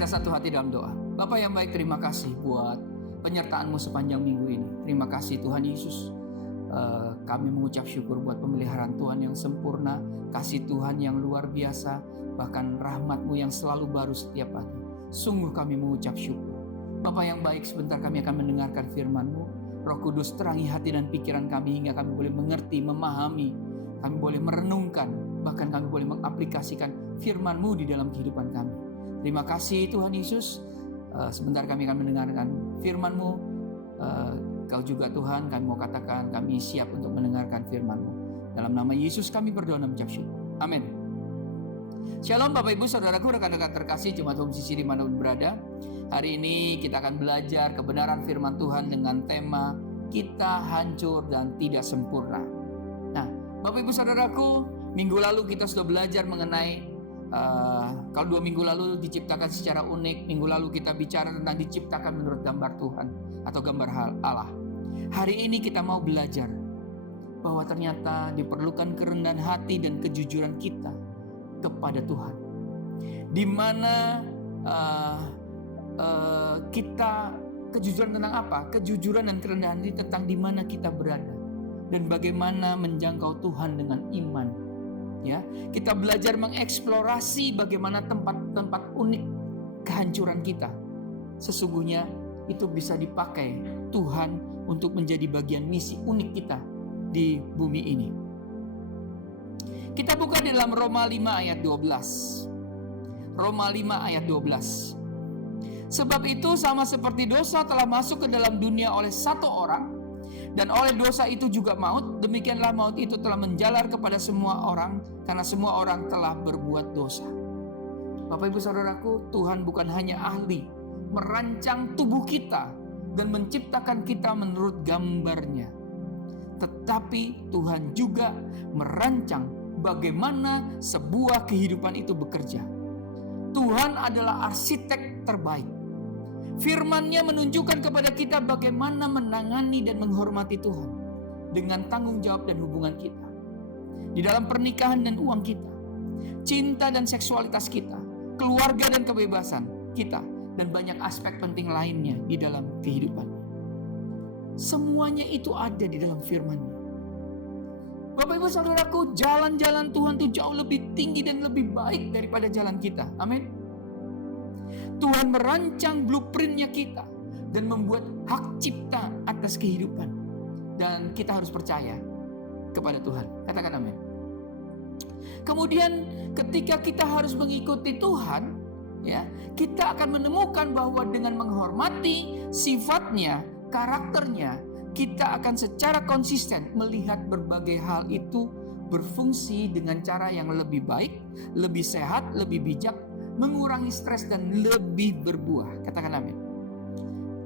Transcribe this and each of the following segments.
kita satu hati dalam doa. Bapa yang baik, terima kasih buat penyertaan-Mu sepanjang minggu ini. Terima kasih Tuhan Yesus. Kami mengucap syukur buat pemeliharaan Tuhan yang sempurna, kasih Tuhan yang luar biasa, bahkan rahmat-Mu yang selalu baru setiap pagi. Sungguh kami mengucap syukur. Bapa yang baik, sebentar kami akan mendengarkan firman-Mu. Roh Kudus terangi hati dan pikiran kami hingga kami boleh mengerti, memahami, kami boleh merenungkan, bahkan kami boleh mengaplikasikan firman-Mu di dalam kehidupan kami. Terima kasih Tuhan Yesus. Sebentar kami akan mendengarkan firman-Mu. Kau juga Tuhan, kami mau katakan kami siap untuk mendengarkan firman-Mu. Dalam nama Yesus kami berdoa dan mengucap syukur. Amin. Shalom Bapak Ibu Saudaraku, rekan-rekan terkasih Jemaat Umum Sisi dimanapun berada. Hari ini kita akan belajar kebenaran firman Tuhan dengan tema kita hancur dan tidak sempurna. Nah, Bapak Ibu Saudaraku, minggu lalu kita sudah belajar mengenai kalau 2 minggu lalu diciptakan secara unik, minggu lalu kita bicara tentang diciptakan menurut gambar Tuhan atau gambar Allah. Hari ini kita mau belajar bahwa ternyata diperlukan kerendahan hati dan kejujuran kita kepada Tuhan. Di mana kita kejujuran tentang apa? Kejujuran dan kerendahan hati tentang di mana kita berada dan bagaimana menjangkau Tuhan dengan iman. Ya, kita belajar mengeksplorasi bagaimana tempat-tempat unik kehancuran kita. Sesungguhnya itu bisa dipakai Tuhan untuk menjadi bagian misi unik kita di bumi ini. Kita buka di dalam Roma 5 ayat 12. Roma 5 ayat 12. Sebab itu sama seperti dosa telah masuk ke dalam dunia oleh satu orang, dan oleh dosa itu juga maut, demikianlah maut itu telah menjalar kepada semua orang, karena semua orang telah berbuat dosa. Bapak Ibu Saudaraku, Tuhan bukan hanya ahli merancang tubuh kita dan menciptakan kita menurut gambarnya, tetapi Tuhan juga merancang bagaimana sebuah kehidupan itu bekerja. Tuhan adalah arsitek terbaik. Firman-Nya menunjukkan kepada kita bagaimana menangani dan menghormati Tuhan dengan tanggung jawab dan hubungan kita di dalam pernikahan dan uang kita, cinta dan seksualitas kita, keluarga dan kebebasan kita, dan banyak aspek penting lainnya di dalam kehidupan. Semuanya itu ada di dalam firman-Nya. Bapak Ibu Saudaraku, jalan-jalan Tuhan itu jauh lebih tinggi dan lebih baik daripada jalan kita. Amin. Tuhan merancang blueprint-Nya kita dan membuat hak cipta atas kehidupan. Dan kita harus percaya kepada Tuhan. Katakan amin. Kemudian ketika kita harus mengikuti Tuhan, ya, kita akan menemukan bahwa dengan menghormati sifatnya, karakternya, kita akan secara konsisten melihat berbagai hal itu berfungsi dengan cara yang lebih baik, lebih sehat, lebih bijak, mengurangi stres dan lebih berbuah. Katakan amin.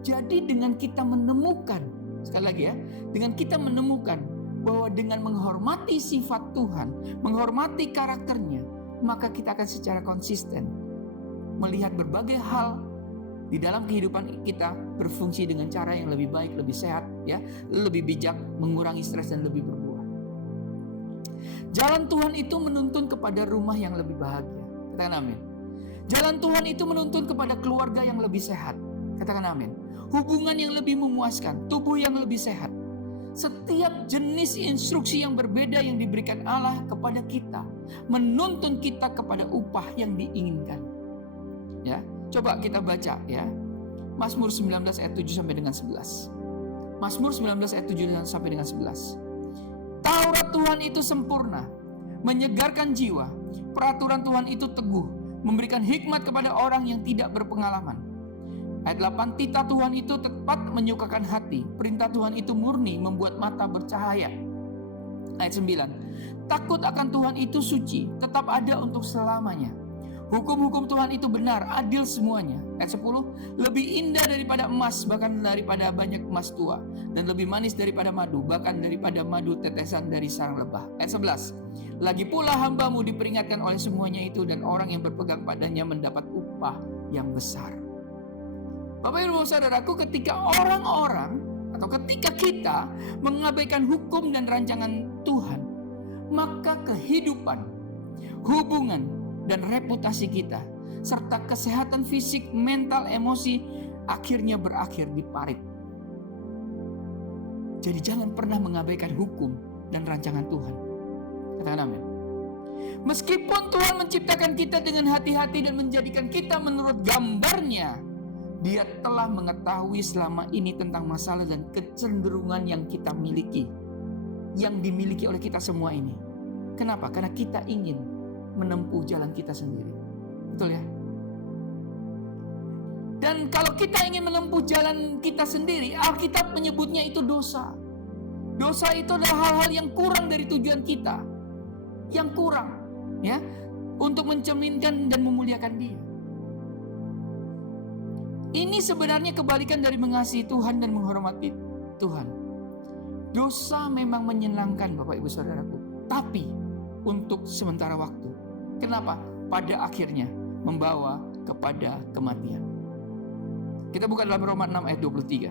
Jadi dengan kita menemukan, sekali lagi ya, dengan kita menemukan bahwa dengan menghormati sifat Tuhan, menghormati karakternya, maka kita akan secara konsisten melihat berbagai hal di dalam kehidupan kita berfungsi dengan cara yang lebih baik, lebih sehat, ya, lebih bijak, mengurangi stres dan lebih berbuah. Jalan Tuhan itu menuntun kepada rumah yang lebih bahagia. Katakan amin. Jalan Tuhan itu menuntun kepada keluarga yang lebih sehat. Katakan amin. Hubungan yang lebih memuaskan, tubuh yang lebih sehat. Setiap jenis instruksi yang berbeda yang diberikan Allah kepada kita menuntun kita kepada upah yang diinginkan. Ya, coba kita baca ya. Mazmur 19 ayat 7 sampai dengan 11. Mazmur 19 ayat 7 sampai dengan 11. Taurat Tuhan itu sempurna, menyegarkan jiwa. Peraturan Tuhan itu teguh, memberikan hikmat kepada orang yang tidak berpengalaman. Ayat 8, titah Tuhan itu tepat menyukakan hati. Perintah Tuhan itu murni, membuat mata bercahaya. Ayat 9, takut akan Tuhan itu suci, tetap ada untuk selamanya. Hukum-hukum Tuhan itu benar, adil semuanya. Ayat 10, lebih indah daripada emas, bahkan daripada banyak emas tua, dan lebih manis daripada madu, bahkan daripada madu tetesan dari sarang lebah. Ayat 11, lagi pula hamba-Mu diperingatkan oleh semuanya itu, dan orang yang berpegang padanya mendapat upah yang besar. Bapak Ibu Saudaraku, ketika orang-orang atau ketika kita mengabaikan hukum dan rancangan Tuhan, maka kehidupan, hubungan, dan reputasi kita serta kesehatan fisik, mental, emosi akhirnya berakhir di parit. Jadi jangan pernah mengabaikan hukum dan rancangan Tuhan. Katakan amin. Meskipun Tuhan menciptakan kita dengan hati-hati dan menjadikan kita menurut gambarnya, Dia telah mengetahui selama ini tentang masalah dan kecenderungan yang kita miliki, yang dimiliki oleh kita semua ini. Kenapa? Karena kita ingin menempuh jalan kita sendiri. Betul ya? Dan kalau kita ingin menempuh jalan kita sendiri, Alkitab menyebutnya itu dosa. Dosa itu adalah hal-hal yang kurang dari tujuan kita. Yang kurang, ya, untuk mencerminkan dan memuliakan Dia. Ini sebenarnya kebalikan dari mengasihi Tuhan dan menghormati Tuhan. Dosa memang menyenangkan Bapak Ibu Saudaraku, tapi untuk sementara waktu. Kenapa? Pada akhirnya membawa kepada kematian. Kita buka dalam Roma 6 ayat 23.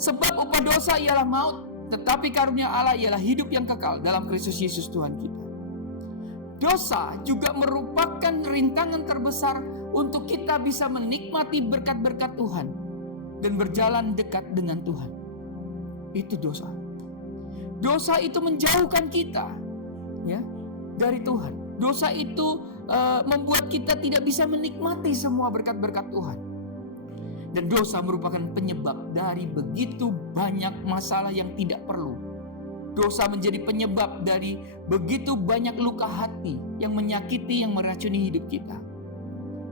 Sebab upah dosa ialah maut, tetapi karunia Allah ialah hidup yang kekal dalam Kristus Yesus Tuhan kita. Dosa juga merupakan rintangan terbesar untuk kita bisa menikmati berkat-berkat Tuhan dan berjalan dekat dengan Tuhan. Itu dosa. Dosa itu menjauhkan kita, ya, dari Tuhan. Dosa itu membuat kita tidak bisa menikmati semua berkat-berkat Tuhan. Dan dosa merupakan penyebab dari begitu banyak masalah yang tidak perlu. Dosa menjadi penyebab dari begitu banyak luka hati yang menyakiti, yang meracuni hidup kita.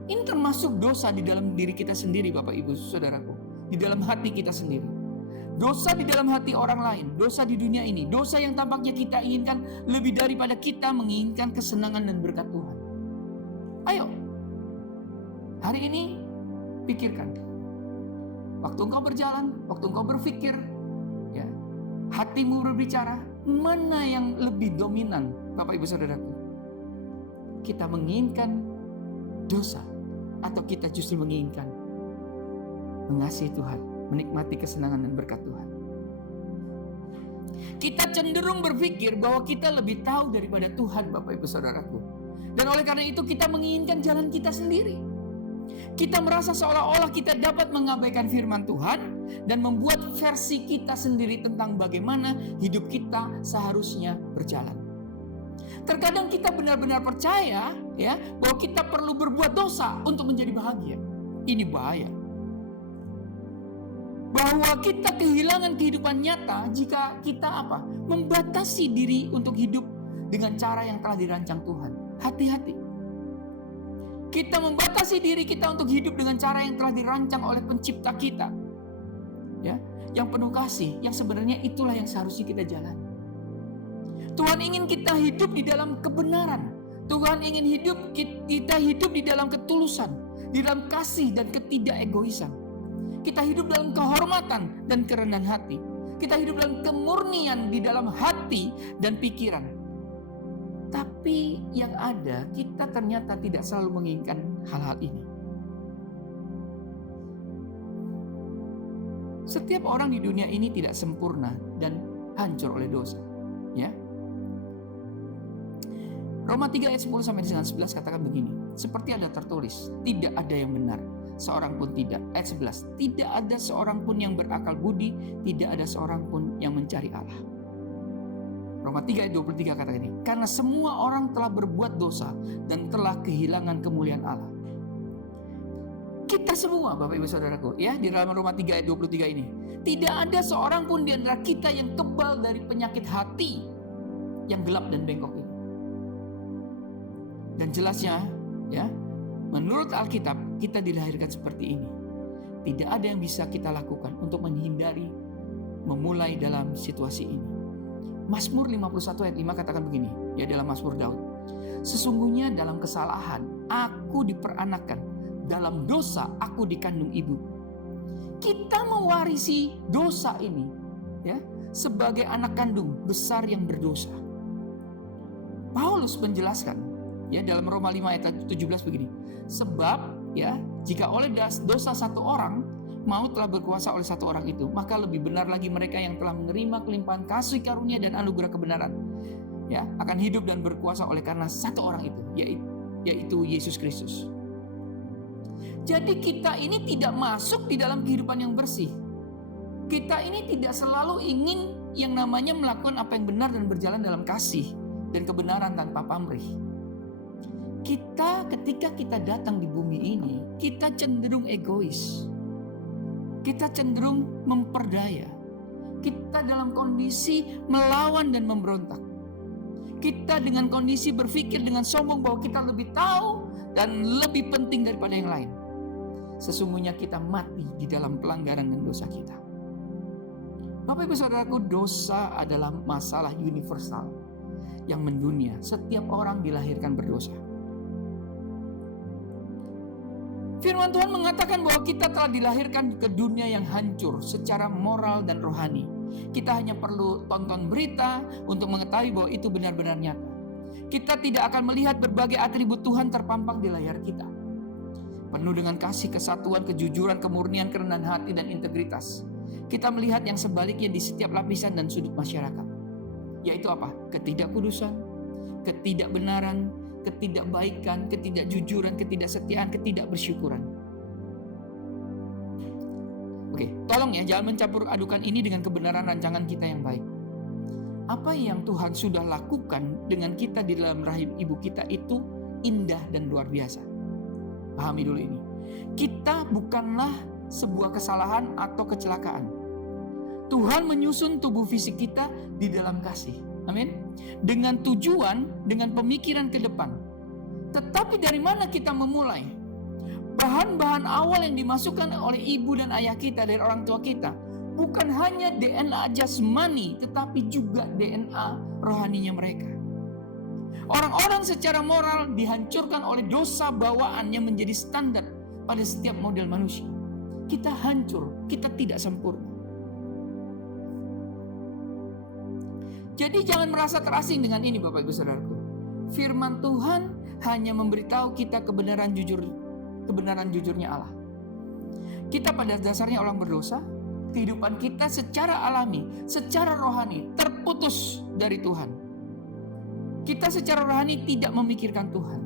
Ini termasuk dosa di dalam diri kita sendiri, Bapak Ibu Saudaraku. Di dalam hati kita sendiri. Dosa di dalam hati orang lain. Dosa di dunia ini. Dosa yang tampaknya kita inginkan lebih daripada kita menginginkan kesenangan dan berkat Tuhan. Ayo, hari ini pikirkan. Waktu engkau berjalan, waktu engkau berpikir, ya, hatimu berbicara, mana yang lebih dominan, Bapak Ibu Saudaraku? Kita menginginkan dosa atau kita justru menginginkan mengasihi Tuhan, menikmati kesenangan dan berkat Tuhan? Kita cenderung berpikir bahwa kita lebih tahu daripada Tuhan, Bapak Ibu Saudaraku. Dan oleh karena itu kita menginginkan jalan kita sendiri. Kita merasa seolah-olah kita dapat mengabaikan firman Tuhan dan membuat versi kita sendiri tentang bagaimana hidup kita seharusnya berjalan. Terkadang kita benar-benar percaya, ya, bahwa kita perlu berbuat dosa untuk menjadi bahagia. Ini bahaya. Bahwa kita kehilangan kehidupan nyata jika kita apa? Membatasi diri untuk hidup dengan cara yang telah dirancang Tuhan. Hati-hati. Kita membatasi diri kita untuk hidup dengan cara yang telah dirancang oleh pencipta kita, ya, yang penuh kasih, yang sebenarnya itulah yang seharusnya kita jalani. Tuhan ingin kita hidup di dalam kebenaran. Tuhan ingin kita hidup di dalam ketulusan, di dalam kasih dan ketidakegoisan. Kita hidup dalam kehormatan dan kerendahan hati. Kita hidup dalam kemurnian di dalam hati dan pikiran. Tapi yang ada, kita ternyata tidak selalu menginginkan hal-hal ini. Setiap orang di dunia ini tidak sempurna dan hancur oleh dosa, ya. Roma 3 ayat 10 sampai 11 katakan begini. Seperti ada tertulis, tidak ada yang benar, seorang pun tidak. Ayat 11, tidak ada seorang pun yang berakal budi, tidak ada seorang pun yang mencari Allah. Roma 3 ayat 23 kata ini, karena semua orang telah berbuat dosa dan telah kehilangan kemuliaan Allah. Kita semua, Bapak Ibu Saudaraku, ya, di dalam Roma 3 ayat 23 ini, tidak ada seorang pun di antara kita yang kebal dari penyakit hati yang gelap dan bengkok ini. Dan jelasnya, ya, menurut Alkitab kita dilahirkan seperti ini. Tidak ada yang bisa kita lakukan untuk menghindari memulai dalam situasi ini. Mazmur 51 ayat 5 katakan begini, ya, dalam Mazmur Daud. Sesungguhnya dalam kesalahan aku diperanakan, dalam dosa aku dikandung ibu. Kita mewarisi dosa ini, ya, sebagai anak kandung besar yang berdosa. Paulus menjelaskan, ya, dalam Roma 5 ayat 17 begini. Sebab, ya, jika oleh dosa satu orang maut telah berkuasa oleh satu orang itu, maka lebih benar lagi mereka yang telah menerima kelimpahan kasih karunia dan anugerah kebenaran, ya, akan hidup dan berkuasa oleh karena satu orang itu, yaitu Yesus Kristus. Jadi kita ini tidak masuk di dalam kehidupan yang bersih. Kita ini tidak selalu ingin yang namanya melakukan apa yang benar dan berjalan dalam kasih dan kebenaran tanpa pamrih. Ketika kita datang di bumi ini, kita cenderung egois. Kita cenderung memperdaya. Kita dalam kondisi melawan dan memberontak. Kita dengan kondisi berpikir dengan sombong bahwa kita lebih tahu dan lebih penting daripada yang lain. Sesungguhnya kita mati di dalam pelanggaran dan dosa kita. Bapak Ibu Saudaraku, dosa adalah masalah universal yang mendunia. Setiap orang dilahirkan berdosa. Firman Tuhan mengatakan bahwa kita telah dilahirkan ke dunia yang hancur secara moral dan rohani. Kita hanya perlu tonton berita untuk mengetahui bahwa itu benar-benar nyata. Kita tidak akan melihat berbagai atribut Tuhan terpampang di layar kita. Penuh dengan kasih, kesatuan, kejujuran, kemurnian, kerendahan hati, dan integritas. Kita melihat yang sebaliknya di setiap lapisan dan sudut masyarakat. Yaitu apa? Ketidakkudusan, ketidakbenaran, ketidakbaikan, ketidakjujuran, ketidaksetiaan, ketidakbersyukuran. Oke, tolong ya, jangan mencampur adukan ini dengan kebenaran rancangan kita yang baik. Apa yang Tuhan sudah lakukan dengan kita di dalam rahim ibu kita itu indah dan luar biasa. Pahami dulu ini. Kita bukanlah sebuah kesalahan atau kecelakaan. Tuhan menyusun tubuh fisik kita di dalam kasih. Amin. Dengan tujuan, dengan pemikiran ke depan. Tetapi dari mana kita memulai? Bahan-bahan awal yang dimasukkan oleh ibu dan ayah kita, dari orang tua kita, bukan hanya DNA jasmani, tetapi juga DNA rohaninya mereka. Orang-orang secara moral dihancurkan oleh dosa bawaannya menjadi standar pada setiap model manusia. Kita hancur, kita tidak sempurna. Jadi jangan merasa terasing dengan ini Bapak Ibu Saudaraku. Firman Tuhan hanya memberitahu kita kebenaran jujurnya Allah. Kita pada dasarnya orang berdosa. Kehidupan kita secara alami, secara rohani terputus dari Tuhan. Kita secara rohani tidak memikirkan Tuhan,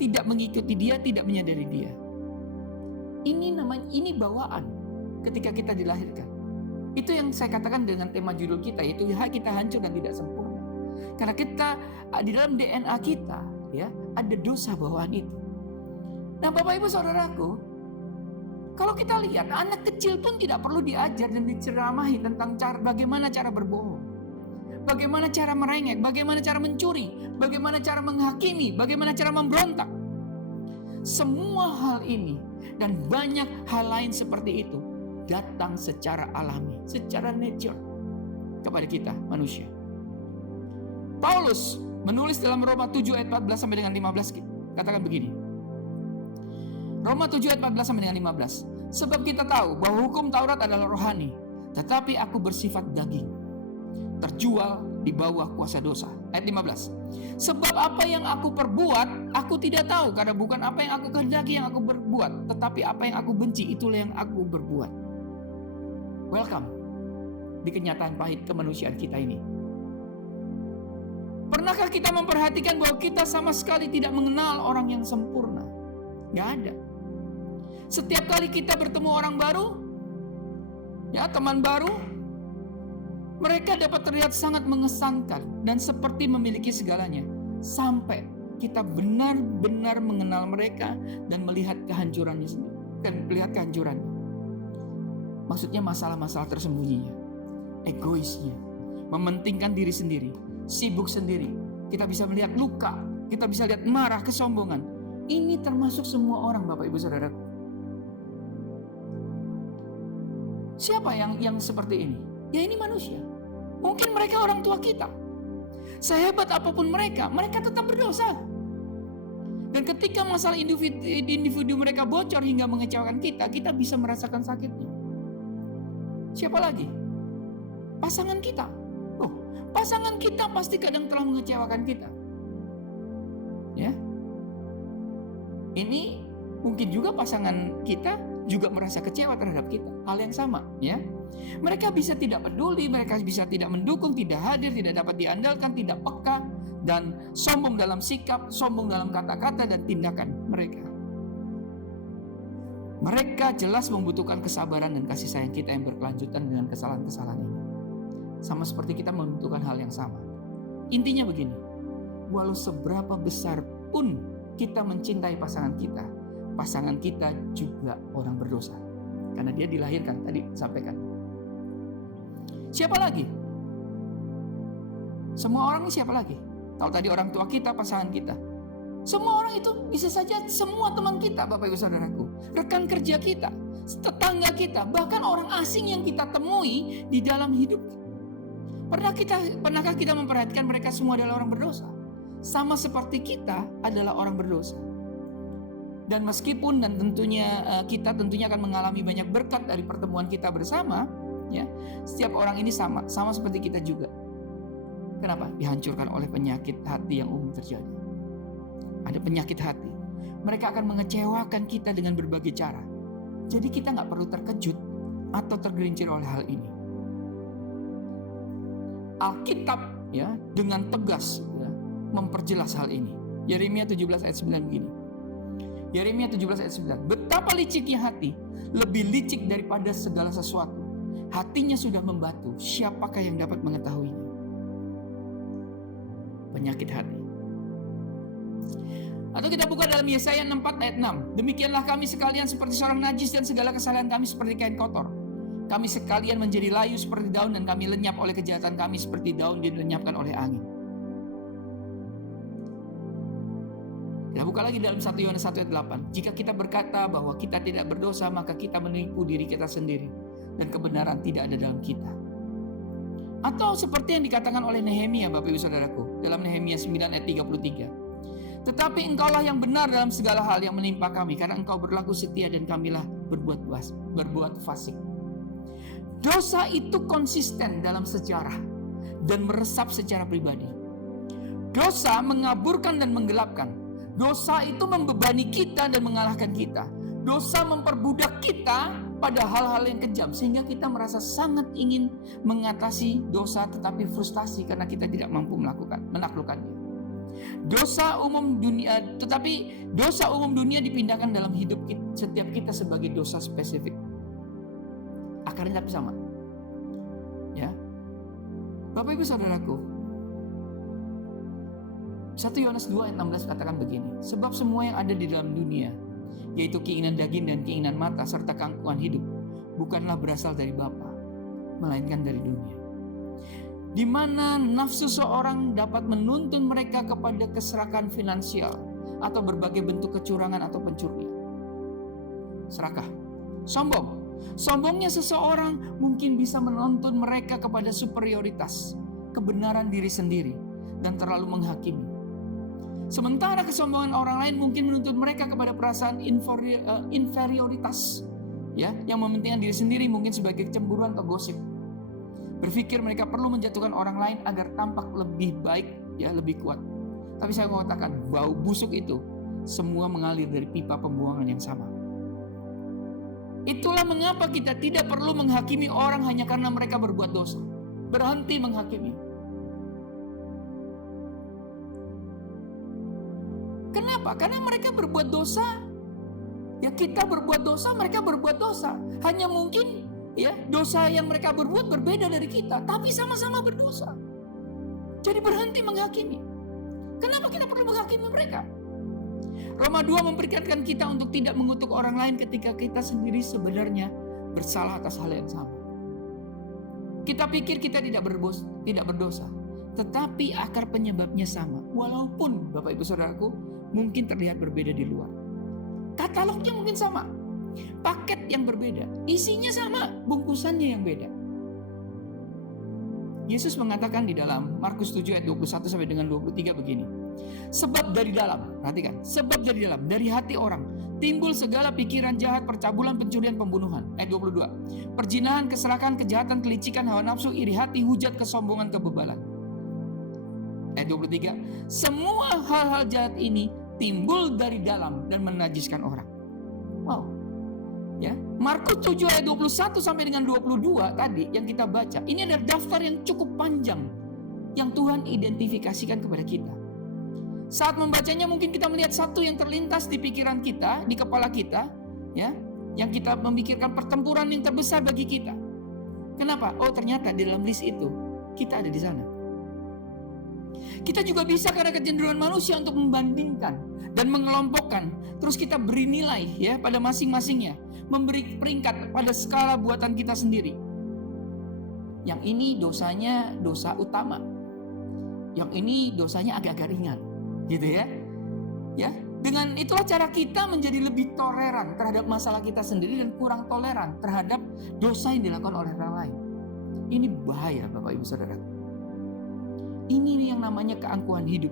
tidak mengikuti Dia, tidak menyadari Dia. Ini bawaan ketika kita dilahirkan. Itu yang saya katakan dengan tema judul kita, yaitu kita hancur dan tidak sempurna. Karena kita di dalam DNA kita, ya, ada dosa bawaan itu. Nah, Bapak Ibu Saudaraku, kalau kita lihat anak kecil pun tidak perlu diajar dan diceramahi tentang bagaimana cara berbohong, bagaimana cara merengek, bagaimana cara mencuri, bagaimana cara menghakimi, bagaimana cara memberontak. Semua hal ini dan banyak hal lain seperti itu datang secara alami, secara nature kepada kita manusia. Paulus menulis dalam Roma 7 ayat 14 sampai dengan 15, katakan begini. Roma 7 ayat 14 sampai dengan 15. Sebab kita tahu bahwa hukum Taurat adalah rohani, tetapi aku bersifat daging, terjual di bawah kuasa dosa. Ayat 15. Sebab apa yang aku perbuat, aku tidak tahu, karena bukan apa yang aku kehendaki yang aku berbuat, tetapi apa yang aku benci, itulah yang aku berbuat. Welcome di kenyataan pahit kemanusiaan kita ini. Pernahkah kita memperhatikan bahwa kita sama sekali tidak mengenal orang yang sempurna? Gak ada. Setiap kali kita bertemu orang baru, ya, teman baru, mereka dapat terlihat sangat mengesankan dan seperti memiliki segalanya, sampai kita benar-benar mengenal mereka dan melihat kehancurannya sendiri, dan melihat kehancurannya. Maksudnya masalah-masalah tersembunyinya, egoisnya, mementingkan diri sendiri, sibuk sendiri. Kita bisa melihat luka, kita bisa lihat marah, kesombongan. Ini termasuk semua orang, Bapak Ibu Saudaraku. Siapa yang seperti ini? Ya, ini manusia. Mungkin mereka orang tua kita. Sehebat apapun mereka tetap berdosa. Dan ketika masalah individu mereka bocor hingga mengecewakan kita bisa merasakan sakitnya. Siapa lagi? Pasangan kita. Oh, pasangan kita pasti kadang telah mengecewakan kita. Ya. Ini mungkin juga pasangan kita juga merasa kecewa terhadap kita. Hal yang sama, ya. Mereka bisa tidak peduli, mereka bisa tidak mendukung, tidak hadir, tidak dapat diandalkan, tidak peka, dan sombong dalam sikap, sombong dalam kata-kata dan tindakan mereka. Mereka jelas membutuhkan kesabaran dan kasih sayang kita yang berkelanjutan dengan kesalahan-kesalahan ini. Sama seperti kita membutuhkan hal yang sama. Intinya begini, walau seberapa besar pun kita mencintai pasangan kita juga orang berdosa. Karena dia dilahirkan, tadi sampaikan. Siapa lagi? Semua orang ini siapa lagi? Kalau tadi orang tua kita, pasangan kita. Semua orang itu bisa saja semua teman kita, Bapak Ibu Saudaraku. Rekan kerja kita, tetangga kita, bahkan orang asing yang kita temui di dalam hidup. Pernahkah kita memperhatikan mereka semua adalah orang berdosa? Sama seperti kita adalah orang berdosa. Dan meskipun dan tentunya kita akan mengalami banyak berkat dari pertemuan kita bersama, ya, setiap orang ini sama seperti kita juga. Kenapa? Dihancurkan oleh penyakit hati yang umum terjadi. Ada penyakit hati. Mereka akan mengecewakan kita dengan berbagai cara. Jadi kita nggak perlu terkejut atau tergelincir oleh hal ini. Alkitab ya dengan tegas ya, memperjelas hal ini. Yeremia 17 ayat 9 begini. Yeremia 17 ayat 9. Betapa liciknya hati, lebih licik daripada segala sesuatu. Hatinya sudah membatu, siapakah yang dapat mengetahuinya? Penyakit hati. Atau kita buka dalam Yesaya 64 ayat 6. Demikianlah kami sekalian seperti seorang najis dan segala kesalahan kami seperti kain kotor. Kami sekalian menjadi layu seperti daun dan kami lenyap oleh kejahatan kami seperti daun dilenyapkan oleh angin. Kita buka lagi dalam 1 Yohanes 1 ayat 8. Jika kita berkata bahwa kita tidak berdosa, maka kita menipu diri kita sendiri dan kebenaran tidak ada dalam kita. Atau seperti yang dikatakan oleh Nehemia, Bapak Ibu Saudaraku, dalam Nehemia 9 ayat 33. Tetapi engkaulah yang benar dalam segala hal yang menimpa kami, karena engkau berlaku setia dan kamilah berbuat fasik. Dosa itu konsisten dalam sejarah dan meresap secara pribadi. Dosa mengaburkan dan menggelapkan. Dosa itu membebani kita dan mengalahkan kita. Dosa memperbudak kita pada hal-hal yang kejam sehingga kita merasa sangat ingin mengatasi dosa tetapi frustasi karena kita tidak mampu menaklukkannya. Dosa umum dunia dipindahkan dalam hidup setiap kita sebagai dosa spesifik. Akarnya tapi sama. Ya. Bapak Ibu Saudaraku, 1 Yohanes 2 ayat 16 katakan begini. Sebab semua yang ada di dalam dunia, yaitu keinginan daging dan keinginan mata serta keangkuhan hidup, bukanlah berasal dari Bapa, melainkan dari dunia. Di mana nafsu seorang dapat menuntun mereka kepada keserakahan finansial atau berbagai bentuk kecurangan atau pencurian. Serakah, sombong. Sombongnya seseorang mungkin bisa menuntun mereka kepada superioritas, kebenaran diri sendiri, dan terlalu menghakimi. Sementara kesombongan orang lain mungkin menuntun mereka kepada perasaan inferioritas, ya, yang mementingkan diri sendiri, mungkin sebagai kecemburuan atau gosip. Berpikir mereka perlu menjatuhkan orang lain agar tampak lebih baik, ya, lebih kuat. Tapi saya mau katakan, bau busuk itu semua mengalir dari pipa pembuangan yang sama. Itulah mengapa kita tidak perlu menghakimi orang hanya karena mereka berbuat dosa. Berhenti menghakimi. Kenapa? Karena mereka berbuat dosa. Ya, kita berbuat dosa, mereka berbuat dosa. Hanya mungkin ya dosa yang mereka berbuat berbeda dari kita, tapi sama-sama berdosa. Jadi berhenti menghakimi. Kenapa kita perlu menghakimi mereka? Roma 2 memperingatkan kita untuk tidak mengutuk orang lain ketika kita sendiri sebenarnya bersalah atas hal yang sama. Kita pikir kita tidak berdosa, tetapi akar penyebabnya sama. Walaupun Bapak Ibu Saudaraku mungkin terlihat berbeda di luar. Katalognya mungkin sama, paket yang berbeda, isinya sama, bungkusannya yang beda. Yesus mengatakan di dalam Markus 7 ayat 21 sampai dengan 23 begini. Sebab dari dalam, perhatikan, sebab dari dalam, dari hati orang timbul segala pikiran jahat, percabulan, pencurian, pembunuhan. Ayat 22. Perzinahan, keserakahan, kejahatan, kelicikan, hawa nafsu, iri hati, hujat, kesombongan, kebebalan. Ayat 23. Semua hal-hal jahat ini timbul dari dalam dan menajiskan orang. Wow. Ya, Markus 7 ayat 21 sampai dengan 22 tadi yang kita baca. Ini adalah daftar yang cukup panjang yang Tuhan identifikasikan kepada kita. Saat membacanya mungkin kita melihat satu yang terlintas di pikiran kita, di kepala kita, ya. yang kita memikirkan pertempuran yang terbesar bagi kita. Kenapa? Oh, ternyata di dalam list itu kita ada di sana. Kita juga bisa karena kecenderungan manusia untuk membandingkan dan mengelompokkan. Terus kita beri nilai ya pada masing-masingnya, memberi peringkat pada skala buatan kita sendiri. Yang ini dosanya dosa utama. Yang ini dosanya agak-agak ringan. Gitu ya. Ya, dengan itulah cara kita menjadi lebih toleran terhadap masalah kita sendiri dan kurang toleran terhadap dosa yang dilakukan oleh orang lain. Ini bahaya Bapak Ibu Saudara. Ini yang namanya keangkuhan hidup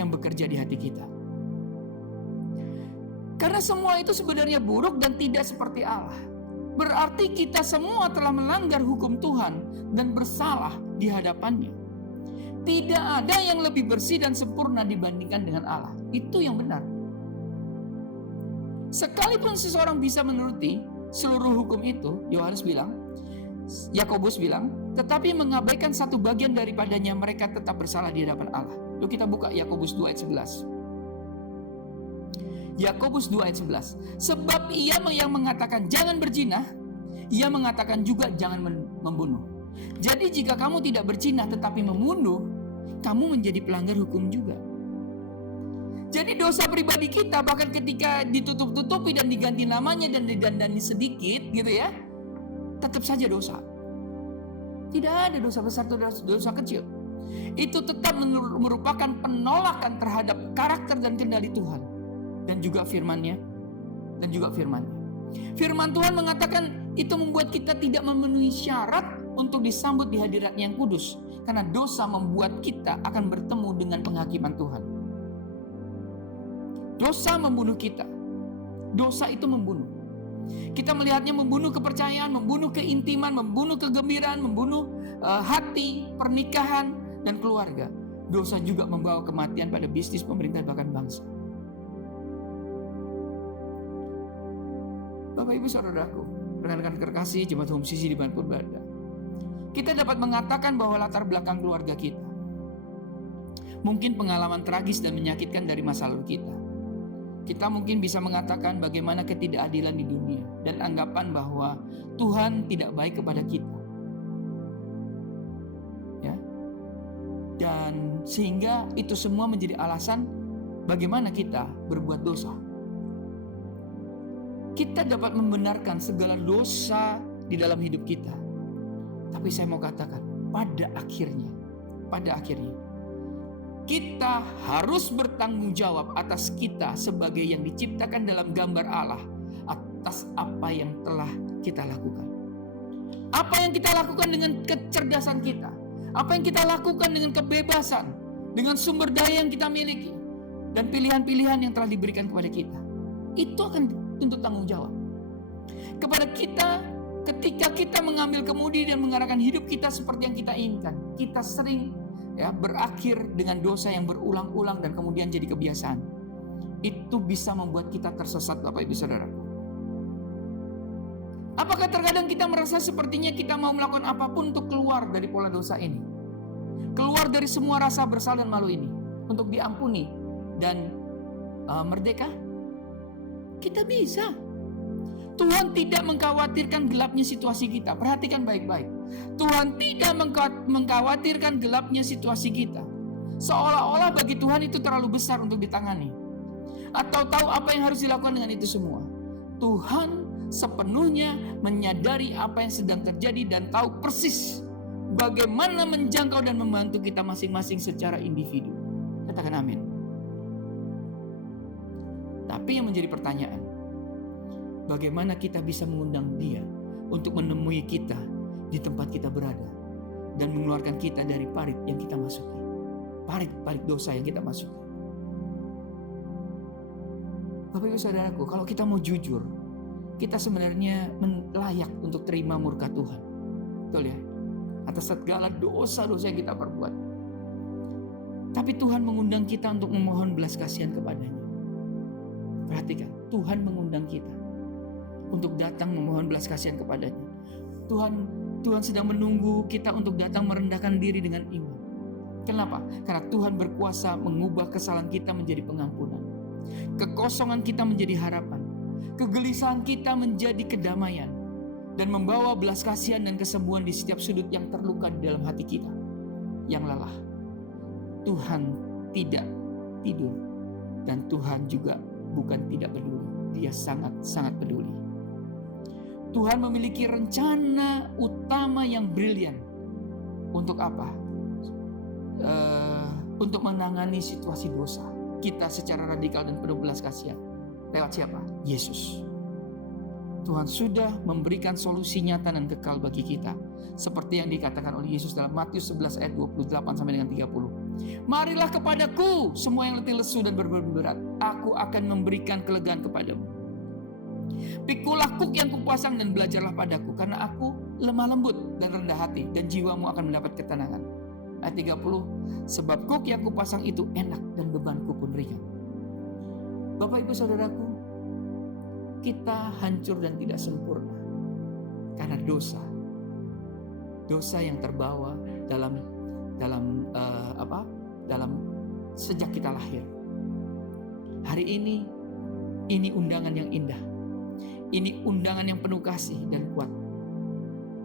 yang bekerja di hati kita. Karena semua itu sebenarnya buruk dan tidak seperti Allah. Berarti kita semua telah melanggar hukum Tuhan dan bersalah di hadapannya. Tidak ada yang lebih bersih dan sempurna dibandingkan dengan Allah. Itu yang benar. Sekalipun seseorang bisa menuruti seluruh hukum itu, Yakobus bilang, tetapi mengabaikan satu bagian daripadanya, mereka tetap bersalah di hadapan Allah. Lalu kita buka Yakobus 2 ayat 11. Yakobus 2 ayat 11. Sebab ia yang mengatakan jangan berzina, ia mengatakan juga jangan membunuh. Jadi jika kamu tidak berzina tetapi membunuh, kamu menjadi pelanggar hukum juga. Jadi dosa pribadi kita bahkan ketika ditutup-tutupi dan diganti namanya dan didandani sedikit gitu ya, tetap saja dosa. Tidak ada dosa besar atau dosa kecil. Itu tetap merupakan penolakan terhadap karakter dan kendali Tuhan dan juga firman-Nya. Firman Tuhan mengatakan itu membuat kita tidak memenuhi syarat untuk disambut di hadirat-Nya yang kudus, karena dosa membuat kita akan bertemu dengan penghakiman Tuhan. Dosa membunuh kita. Dosa itu membunuh. Kita melihatnya membunuh kepercayaan, membunuh keintiman, membunuh kegembiraan, membunuh hati, pernikahan, dan keluarga. Dosa juga membawa kematian pada bisnis, pemerintah, bahkan bangsa. Bapak Ibu Saudaraku, rekan-rekan terkasih Jemaat Home Sisi dimanapun berada, kita dapat mengatakan bahwa latar belakang keluarga kita, mungkin pengalaman tragis dan menyakitkan dari masa lalu kita. Kita mungkin bisa mengatakan bagaimana ketidakadilan di dunia dan anggapan bahwa Tuhan tidak baik kepada kita. Ya. Dan sehingga itu semua menjadi alasan bagaimana kita berbuat dosa. Kita dapat membenarkan segala dosa di dalam hidup kita. Tapi saya mau katakan, pada akhirnya kita harus bertanggung jawab atas kita sebagai yang diciptakan dalam gambar Allah, atas apa yang telah kita lakukan. Apa yang kita lakukan dengan kecerdasan kita, apa yang kita lakukan dengan kebebasan, dengan sumber daya yang kita miliki, dan pilihan-pilihan yang telah diberikan kepada kita, itu akan dituntut tanggung jawab. Kepada kita, ketika kita mengambil kemudi dan mengarahkan hidup kita seperti yang kita inginkan, kita sering berakhir dengan dosa yang berulang-ulang dan kemudian jadi kebiasaan. Itu bisa membuat kita tersesat, Bapak Ibu Saudara. Apakah terkadang kita merasa sepertinya kita mau melakukan apapun untuk keluar dari pola dosa ini? Keluar dari semua rasa bersalah dan malu ini, untuk diampuni dan merdeka? Kita bisa. Tuhan tidak mengkhawatirkan gelapnya situasi kita. Perhatikan baik-baik. Tuhan tidak mengkhawatirkan gelapnya situasi kita. Seolah-olah bagi Tuhan itu terlalu besar untuk ditangani. Atau tahu apa yang harus dilakukan dengan itu semua. Tuhan sepenuhnya menyadari apa yang sedang terjadi dan tahu persis bagaimana menjangkau dan membantu kita masing-masing secara individu. Katakan amin. Tapi yang menjadi pertanyaan, bagaimana kita bisa mengundang Dia untuk menemui kita di tempat kita berada dan mengeluarkan kita dari parit yang kita masuki, parit dosa yang kita masuki. Bapak Ibu Saudaraku, kalau kita mau jujur, kita sebenarnya layak untuk terima murka Tuhan. Betul ya? Atas segala dosa-dosa yang kita perbuat. Tapi Tuhan mengundang kita untuk memohon belas kasihan kepadanya. Perhatikan, Tuhan mengundang kita untuk datang memohon belas kasihan kepadanya. Tuhan sedang menunggu kita untuk datang merendahkan diri dengan iman. Kenapa? Karena Tuhan berkuasa mengubah kesalahan kita menjadi pengampunan. Kekosongan kita menjadi harapan. kegelisahan kita menjadi kedamaian, dan membawa belas kasihan dan kesembuhan di setiap sudut yang terluka di dalam hati kita yang lelah. Tuhan tidak tidur, dan Tuhan juga bukan tidak peduli. Dia sangat-sangat peduli. Tuhan memiliki rencana utama yang brilian. Untuk apa? Untuk menangani situasi dosa kita secara radikal dan penuh belas kasihan. Lewat siapa? Yesus. Tuhan sudah memberikan solusi nyata dan kekal bagi kita, seperti yang dikatakan oleh Yesus dalam Matius 11 ayat 28 sampai dengan 30. Marilah kepadaku semua yang letih lesu dan berbeban berat, aku akan memberikan kelegaan kepadamu. Pikulah kuk yang kupasang dan belajarlah padaku, karena aku lemah lembut dan rendah hati, dan jiwamu akan mendapat ketenangan. Ayat 30, sebab kuk yang kupasang itu enak dan bebanku pun ringan. Bapak ibu saudaraku, kita hancur dan tidak sempurna karena dosa. Dosa yang terbawa dalam sejak kita lahir. Hari ini undangan yang indah. Ini undangan yang penuh kasih dan kuat.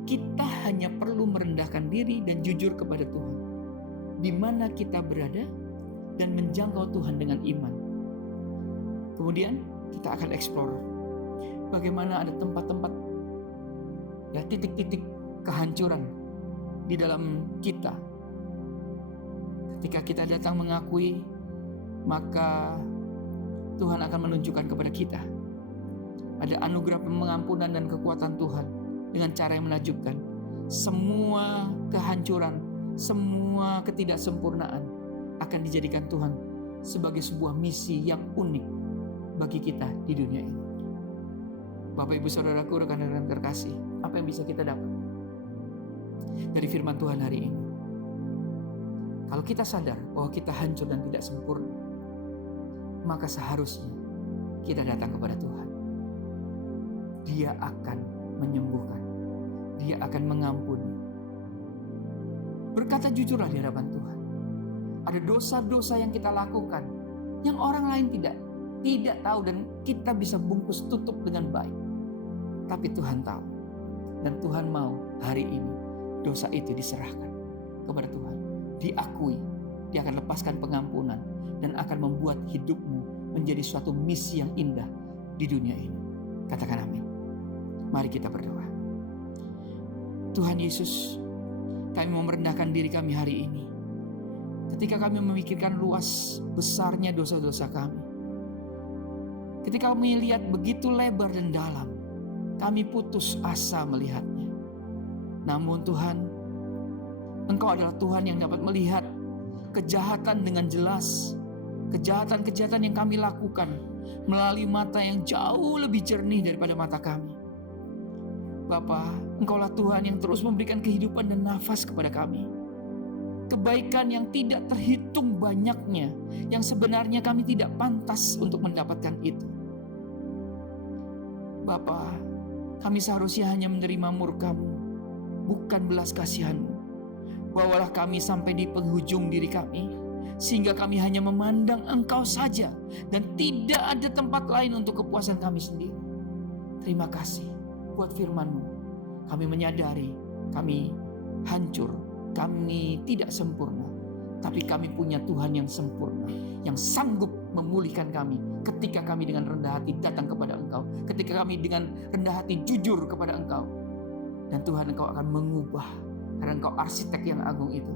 Kita hanya perlu merendahkan diri dan jujur kepada Tuhan, di mana kita berada, dan menjangkau Tuhan dengan iman. Kemudian kita akan explore bagaimana ada tempat-tempat, titik-titik kehancuran di dalam kita. Ketika kita datang mengakui, maka Tuhan akan menunjukkan kepada kita ada anugerah pengampunan dan kekuatan Tuhan dengan cara yang menakjubkan. Semua kehancuran, semua ketidaksempurnaan akan dijadikan Tuhan sebagai sebuah misi yang unik bagi kita di dunia ini. Bapak ibu saudaraku, rekan-rekan terkasih, apa yang bisa kita dapat dari firman Tuhan hari ini? Kalau kita sadar bahwa kita hancur dan tidak sempurna, maka seharusnya kita datang kepada Tuhan. Dia akan menyembuhkan, Dia akan mengampuni. Berkata jujurlah di hadapan Tuhan. Ada dosa-dosa yang kita lakukan yang orang lain tidak tahu, dan kita bisa bungkus tutup dengan baik. Tapi Tuhan tahu, dan Tuhan mau hari ini dosa itu diserahkan kepada Tuhan, diakui. Dia akan lepaskan pengampunan dan akan membuat hidupmu menjadi suatu misi yang indah di dunia ini. Katakan amin. Mari kita berdoa. Tuhan Yesus, kami mau merendahkan diri kami hari ini. Ketika kami memikirkan luas besarnya dosa-dosa kami, ketika kami lihat begitu lebar dan dalam, kami putus asa melihatnya. Namun Tuhan, Engkau adalah Tuhan yang dapat melihat kejahatan dengan jelas. Kejahatan-kejahatan yang kami lakukan melalui mata yang jauh lebih jernih daripada mata kami. Bapa, Engkaulah Tuhan yang terus memberikan kehidupan dan nafas kepada kami. Kebaikan yang tidak terhitung banyaknya, yang sebenarnya kami tidak pantas untuk mendapatkan itu. Bapa, kami seharusnya hanya menerima murka-Mu, bukan belas kasihan-Mu. Bawalah kami sampai di penghujung diri kami, sehingga kami hanya memandang Engkau saja, dan tidak ada tempat lain untuk kepuasan kami sendiri. Terima kasih buat firman-Mu. Kami menyadari kami hancur, kami tidak sempurna, tapi kami punya Tuhan yang sempurna, yang sanggup memulihkan kami ketika kami dengan rendah hati datang kepada Engkau, ketika kami dengan rendah hati jujur kepada Engkau. Dan Tuhan, Engkau akan mengubah, karena Engkau arsitek yang agung itu,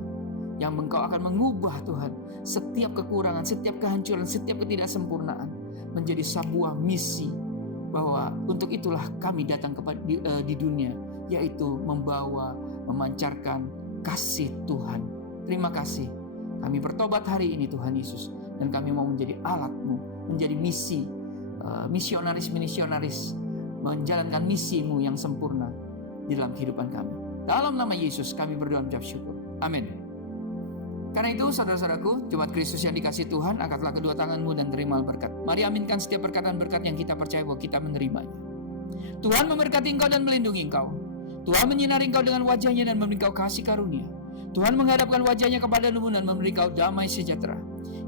yang Engkau akan mengubah Tuhan setiap kekurangan, setiap kehancuran, setiap ketidaksempurnaan menjadi sebuah misi, bahwa untuk itulah kami datang di dunia, yaitu memancarkan kasih Tuhan. Terima kasih. Kami bertobat hari ini Tuhan Yesus, dan kami mau menjadi alat-Mu, menjadi misionaris menjalankan misi-Mu yang sempurna di dalam kehidupan kami. Dalam nama Yesus kami berdoa mengucap syukur. Amin. Karena itu saudara-saudaraku, jemaat Kristus yang dikasihi Tuhan, angkatlah kedua tanganmu dan terima berkat. Mari aminkan setiap perkataan berkat yang kita percaya bahwa kita menerimanya. Tuhan memberkati engkau dan melindungi engkau. Tuhan menyinari engkau dengan wajah-Nya dan memberi engkau kasih karunia. Tuhan menghadapkan wajah-Nya kepadamu dan memberi engkau damai sejahtera.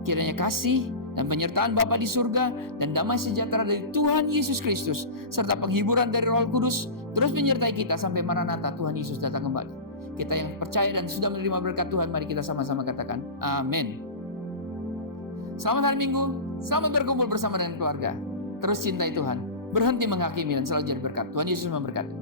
Kiranya kasih, dan penyertaan Bapa di surga, dan damai sejahtera dari Tuhan Yesus Kristus, serta penghiburan dari Roh Kudus, terus menyertai kita sampai Maranatha, Tuhan Yesus datang kembali. Kita yang percaya dan sudah menerima berkat Tuhan, mari kita sama-sama katakan, amin. Selamat hari Minggu, selamat berkumpul bersama dengan keluarga. Terus cintai Tuhan, berhenti menghakimi, dan selalu jadi berkat. Tuhan Yesus memberkati.